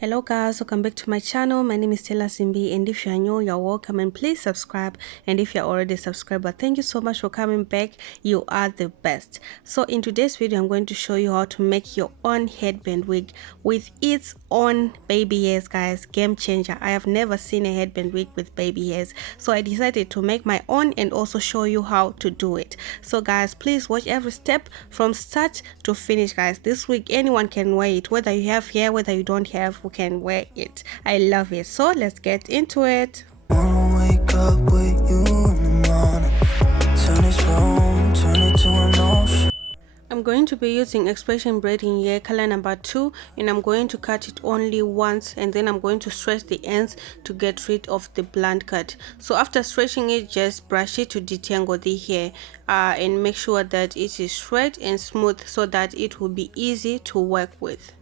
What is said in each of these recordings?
Hello guys, welcome back to my channel. My name is Stella Simbi, and if you are new, you're welcome, and please subscribe. And if you're already a subscriber, thank you so much for coming back. You are the best. So in today's video, I'm going to show you how to make your own headband wig with its own baby hairs, guys. Game changer. I have never seen a headband wig with baby hairs, so I decided to make my own and also show you how to do it. So guys, please watch every step from start to finish, guys. This wig anyone can wear it, whether you have hair, whether you don't have, who can wear it. I love it. So let's get into it. Wake up with you in the morning. Turn this room, turn it to an ocean. I'm going to be using Expression Braiding Hair color number 2, and I'm going to cut it only once, and then I'm going to stretch the ends to get rid of the blunt cut. So after stretching it, just brush it to detangle the hair and make sure that it is straight and smooth so that it will be easy to work with.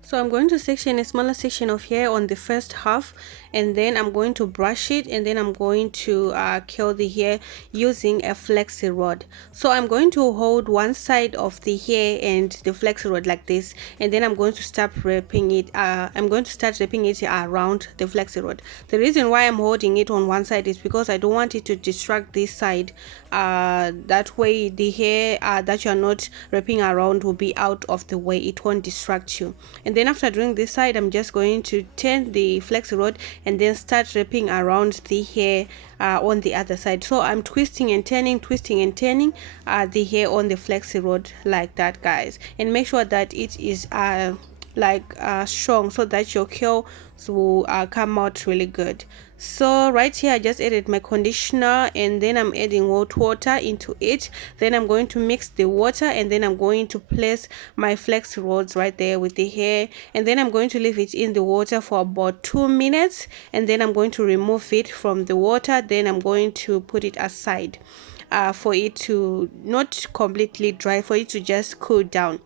So I'm going to section a smaller section of hair on the first half, and then I'm going to brush it, and then I'm going to curl the hair using a flexi rod. So I'm going to hold one side of the hair and the flexi rod like this, and then I'm going to start wrapping it. I'm going to start wrapping it around the flexi rod. The reason why I'm holding it on one side is because I don't want it to distract this side. That way the hair that you're not wrapping around will be out of the way. It won't distract you. And then after doing this side, I'm just going to turn the flexi rod and then start wrapping around the hair on the other side. So I'm twisting and turning the hair on the flexi rod like that, guys, and make sure that it is strong so that your curls will come out really good. So right here I just added my conditioner, and then I'm adding hot water into it. Then I'm going to mix the water, and then I'm going to place my flex rods right there with the hair, and then I'm going to leave it in the water for about 2 minutes, and then I'm going to remove it from the water. Then I'm going to put it aside for it to not completely dry, for it to just cool down.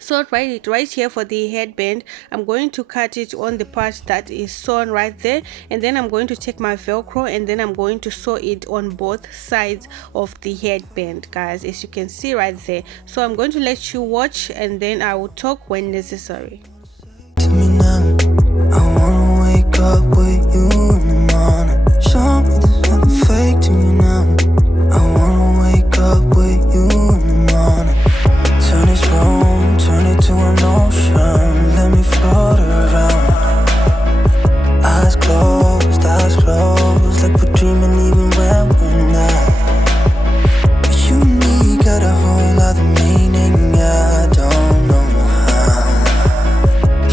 So right here for the headband, I'm going to cut it on the part that is sewn right there, and then I'm going to take my velcro, and then I'm going to sew it on both sides of the headband, guys, as you can see right there. So I'm going to let you watch, and then I will talk when necessary. To me now, I wanna wake up with you in the morning. Show me there's nothing fake to me now. I wanna wake up with you in the morning. Turn this room, turn it to an ocean. Let me float around. Eyes closed, like we're dreaming even when we're not. But you and me got a whole other meaning, I don't know how.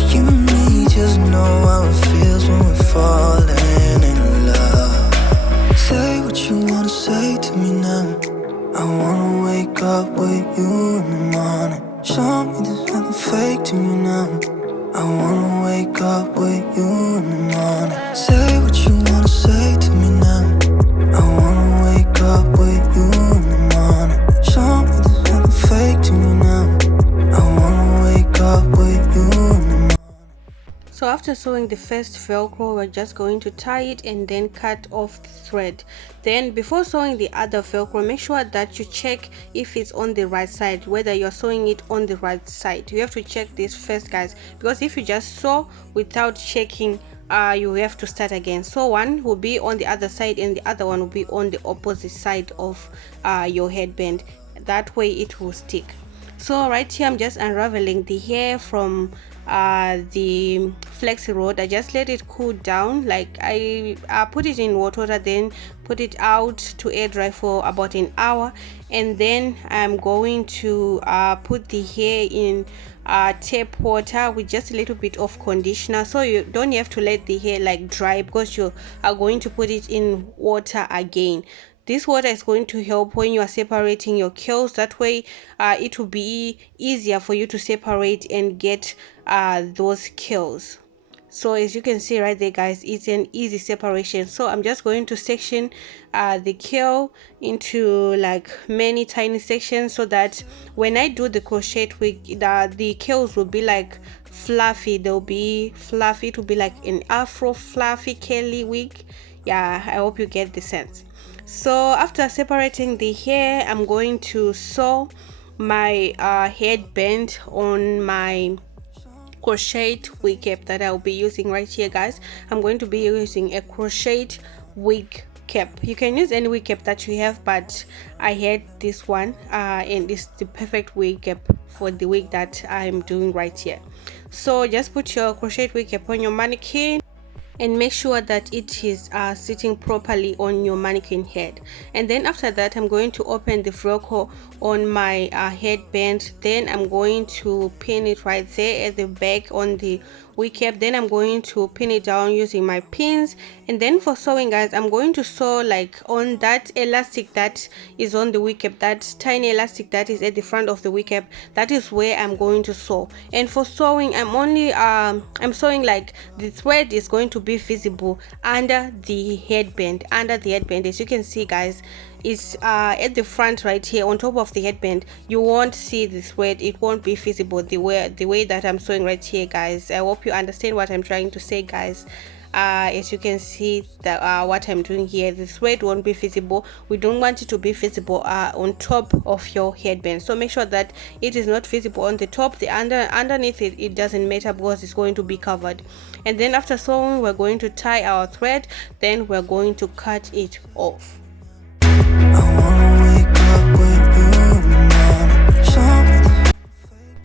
You and me just know how it feels when we're falling in love. Say what you wanna say to me now. I wanna wake up with you in the morning. Show me there's nothing fake to me now. I wanna wake up with you in the morning. Say what you wanna say to me now. I wanna wake up with you in the morning. Show me there's nothing fake to me now. I wanna wake up with you in the morning. So after sewing the first velcro, we're just going to tie it and then cut off the thread. Then before sewing the other velcro, make sure that you check if it's on the right side, whether you're sewing it on the right side. You have to check this first, guys, because if you just sew without checking, you have to start again. So one will be on the other side and the other one will be on the opposite side of your headband. That way it will stick. So right here I'm just unraveling the hair from the flexi rod. I just let it cool down, like I put it in hot water, then put it out to air dry for about an hour, and then I'm going to put the hair in tap water with just a little bit of conditioner. So you don't have to let the hair like dry, because you are going to put it in water again. This water is going to help when you are separating your curls. That way it will be easier for you to separate and get those curls. So as you can see right there, guys, it's an easy separation. So I'm just going to section the curl into like many tiny sections, so that when I do the crochet wig, the curls will be like fluffy. They'll be fluffy. It will be like an afro fluffy curly wig. Yeah, I hope you get the sense. So after separating the hair, I'm going to sew my headband on my crochet wig cap that I'll be using right here, guys. I'm going to be using a crochet wig cap. You can use any wig cap that you have, but I had this one and it's the perfect wig cap for the wig that I'm doing right here. So just put your crochet wig cap on your mannequin and make sure that it is sitting properly on your mannequin head. And then after that, I'm going to open the Velcro on my headband. Then I'm going to pin it right there at the back on the wig cap. Then I'm going to pin it down using my pins. And then for sewing, guys, I'm going to sew like on that elastic that is on the wig cap, that tiny elastic that is at the front of the wig cap. That is where I'm going to sew. And for sewing, I'm sewing like the thread is going to be visible under the headband. As you can see, guys, it's at the front right here on top of the headband. You won't see the thread, it won't be visible the way that I'm sewing right here, guys. I hope you understand what I'm trying to say, guys. As you can see that what I'm doing here, the thread won't be visible. We don't want it to be visible on top of your headband, so make sure that it is not visible on the top. The underneath it doesn't matter because it's going to be covered. And then after sewing, we're going to tie our thread, then we're going to cut it off.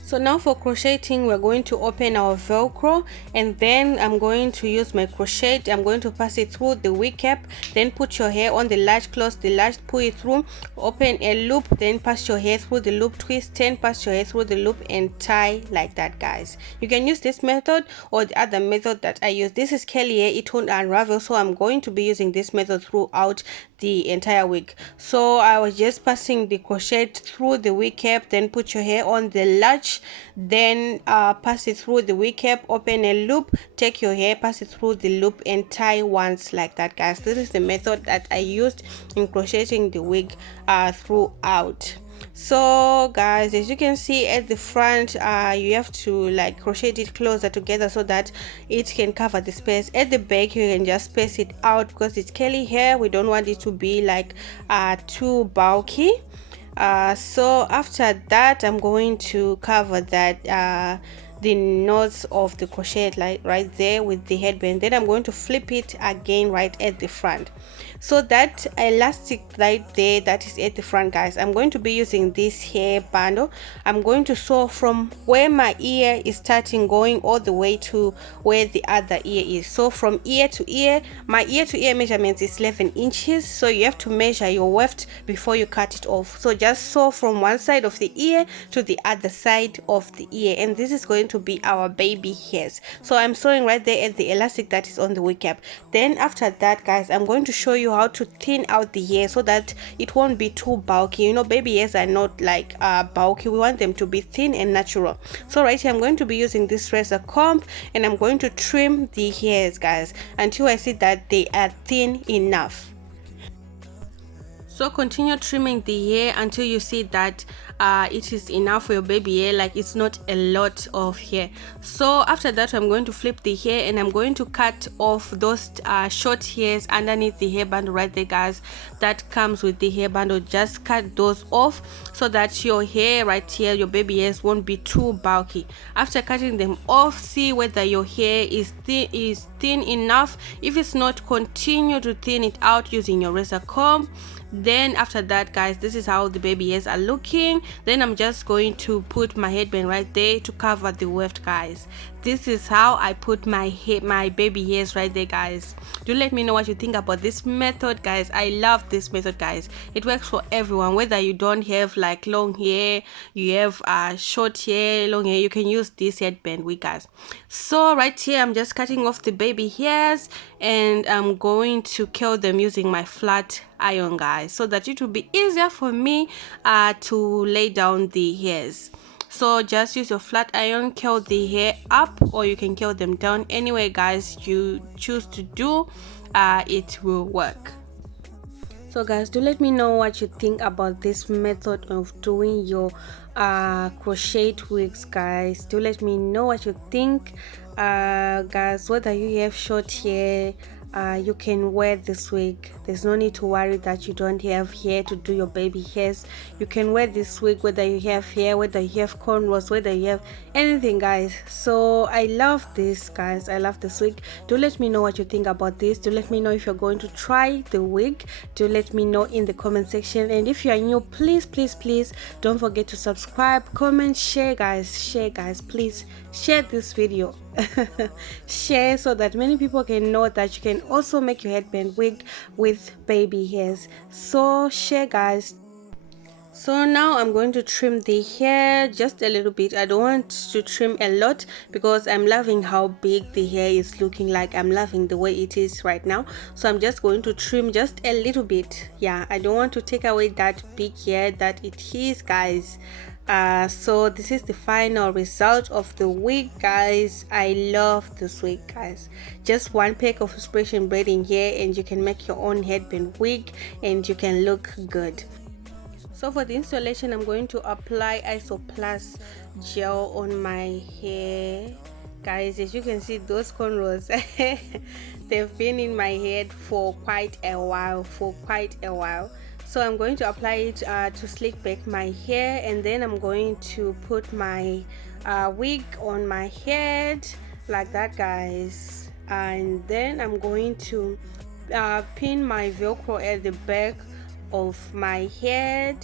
So now for crocheting, we're going to open our Velcro, and then I'm going to use my crochet. I'm going to pass it through the wig cap, then put your hair on the large, close the large, pull it through, open a loop, then pass your hair through the loop, twist, then pass your hair through the loop and tie like that, guys. You can use this method or the other method that I use. This is curly hair, it won't unravel, so I'm going to be using this method throughout the entire wig. So I was just passing the crochet through the wig cap, then put your hair on the large, then pass it through the wig cap, open a loop, take your hair, pass it through the loop and tie once like that, guys. This is the method that I used in crocheting the wig throughout. So guys, as you can see at the front, you have to like crochet it closer together so that it can cover the space. At the back, you can just space it out because it's curly hair. We don't want it to be like too bulky. So after that, I'm going to cover that the knots of the crochet like right there with the headband. Then I'm going to flip it again right at the front. So that elastic right there that is at the front, guys, I'm going to be using this hair bundle. I'm going to sew from where my ear is starting, going all the way to where the other ear is. So from ear to ear, my ear to ear measurement is 11 inches, so you have to measure your weft before you cut it off. So just sew from one side of the ear to the other side of the ear, and this is going to be our baby hairs. So I'm sewing right there at the elastic that is on the wig cap. Then after that, guys, I'm going to show you how to thin out the hair so that it won't be too bulky. You know, baby hairs are not like bulky. We want them to be thin and natural. So right here, I'm going to be using this razor comb and I'm going to trim the hairs, guys, until I see that they are thin enough. So continue trimming the hair until you see that it is enough for your baby hair, like it's not a lot of hair. So after that, I'm going to flip the hair and I'm going to cut off those short hairs underneath the hair bundle right there, guys, that comes with the hair bundle. Just cut those off so that your hair right here, your baby hairs, won't be too bulky. After cutting them off, see whether your hair is thin enough. If it's not, continue to thin it out using your razor comb. Then after that, guys, this is how the baby hairs are looking. Then I'm just going to put my headband right there to cover the weft, guys. This is how I put my baby hairs right there, guys. Do let me know what you think about this method, guys. I love this method, guys. It works for everyone, whether you don't have like long hair, you have short hair, long hair, you can use this headband wig, guys. So right here, I'm just cutting off the baby hairs and I'm going to curl them using my flat iron, guys, so that it will be easier for me to lay down the hairs. So just use your flat iron, curl the hair up, or you can curl them down. Anyway guys, you choose to do, it will work. So guys, do let me know what you think about this method of doing your crochet wigs, guys. Do let me know what you think, guys. Whether you have short hair, you can wear this wig. There's no need to worry that you don't have hair to do your baby hairs. You can wear this wig whether you have hair, whether you have cornrows, whether you have anything, guys. So I love this, guys. I love this wig. Do let me know what you think about this. Do let me know if you're going to try the wig. Do let me know in the comment section. And if you are new, please don't forget to subscribe, comment, share, guys. Please share this video. Share so that many people can know that you can also make your headband wig with baby hairs. So share, guys. So now I'm going to trim the hair just a little bit. I don't want to trim a lot because I'm loving how big the hair is looking like. I'm loving the way it is right now. So I'm just going to trim just a little bit. Yeah, I don't want to take away that big hair that it is, guys. So this is the final result of the wig, guys. I love this wig, guys. Just one pack of Expression Braiding Hair and you can make your own headband wig and you can look good. So for the installation, I'm going to apply Iso Plus gel on my hair, guys. As you can see, those cornrows they've been in my head for quite a while. So I'm going to apply it to slick back my hair, and then I'm going to put my wig on my head like that, guys. And then I'm going to pin my velcro at the back of my head.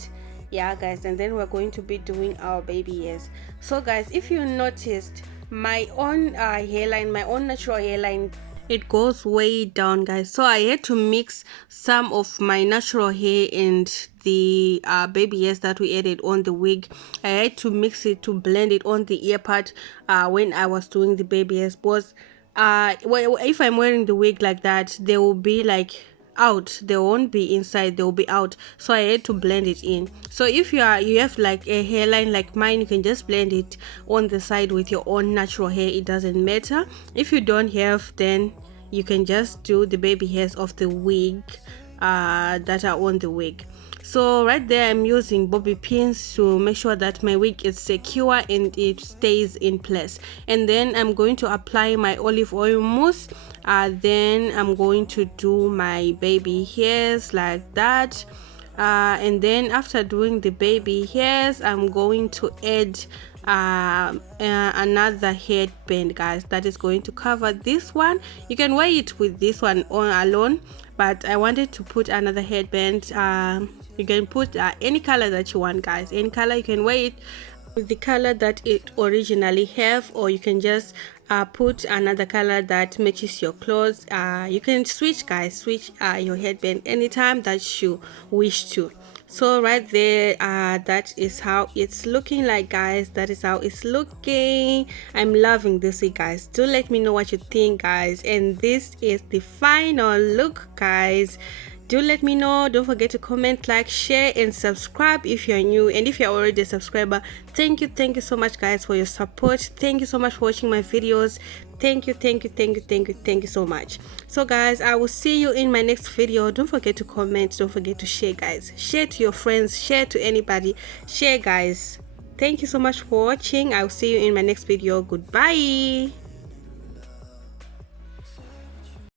Yeah, guys, and then we're going to be doing our baby hairs. So guys, if you noticed, my own hairline, my own natural hairline, it goes way down, guys. So I had to mix some of my natural hair and the baby hairs that we added on the wig. I had to mix it to blend it on the ear part when I was doing the baby hairs, because well, if I'm wearing the wig like that, they will be like out, they won't be inside, they will be out. So I had to blend it in. So if you have like a hairline like mine, you can just blend it on the side with your own natural hair. It doesn't matter. If you don't have, then you can just do the baby hairs of the wig that are on the wig. So right there, I'm using bobby pins to make sure that my wig is secure and it stays in place. And then I'm going to apply my olive oil mousse. Then I'm going to do my baby hairs like that. And then after doing the baby hairs, I'm going to add another headband, guys, that is going to cover this one. You can wear it with this one on alone, but I wanted to put another headband. You can put any color that you want, guys. Any color, you can wear it with the color that it originally have, or you can just put another color that matches your clothes. You can switch, guys, switch your headband anytime that you wish to. So right there, that is how it's looking like, guys. That is how it's looking. I'm loving this wig, guys. Do let me know what you think, guys. And this is the final look, guys. Do let me know. Don't forget to comment, like, share, and subscribe if you're new. And if you're already a subscriber, thank you so much, guys, for your support. Thank you so much for watching my videos. Thank you so much. So guys, I will see you in my next video. Don't forget to comment, don't forget to share, guys. Share to your friends, share to anybody. Share, guys. Thank you so much for watching. I will see you in my next video. Goodbye.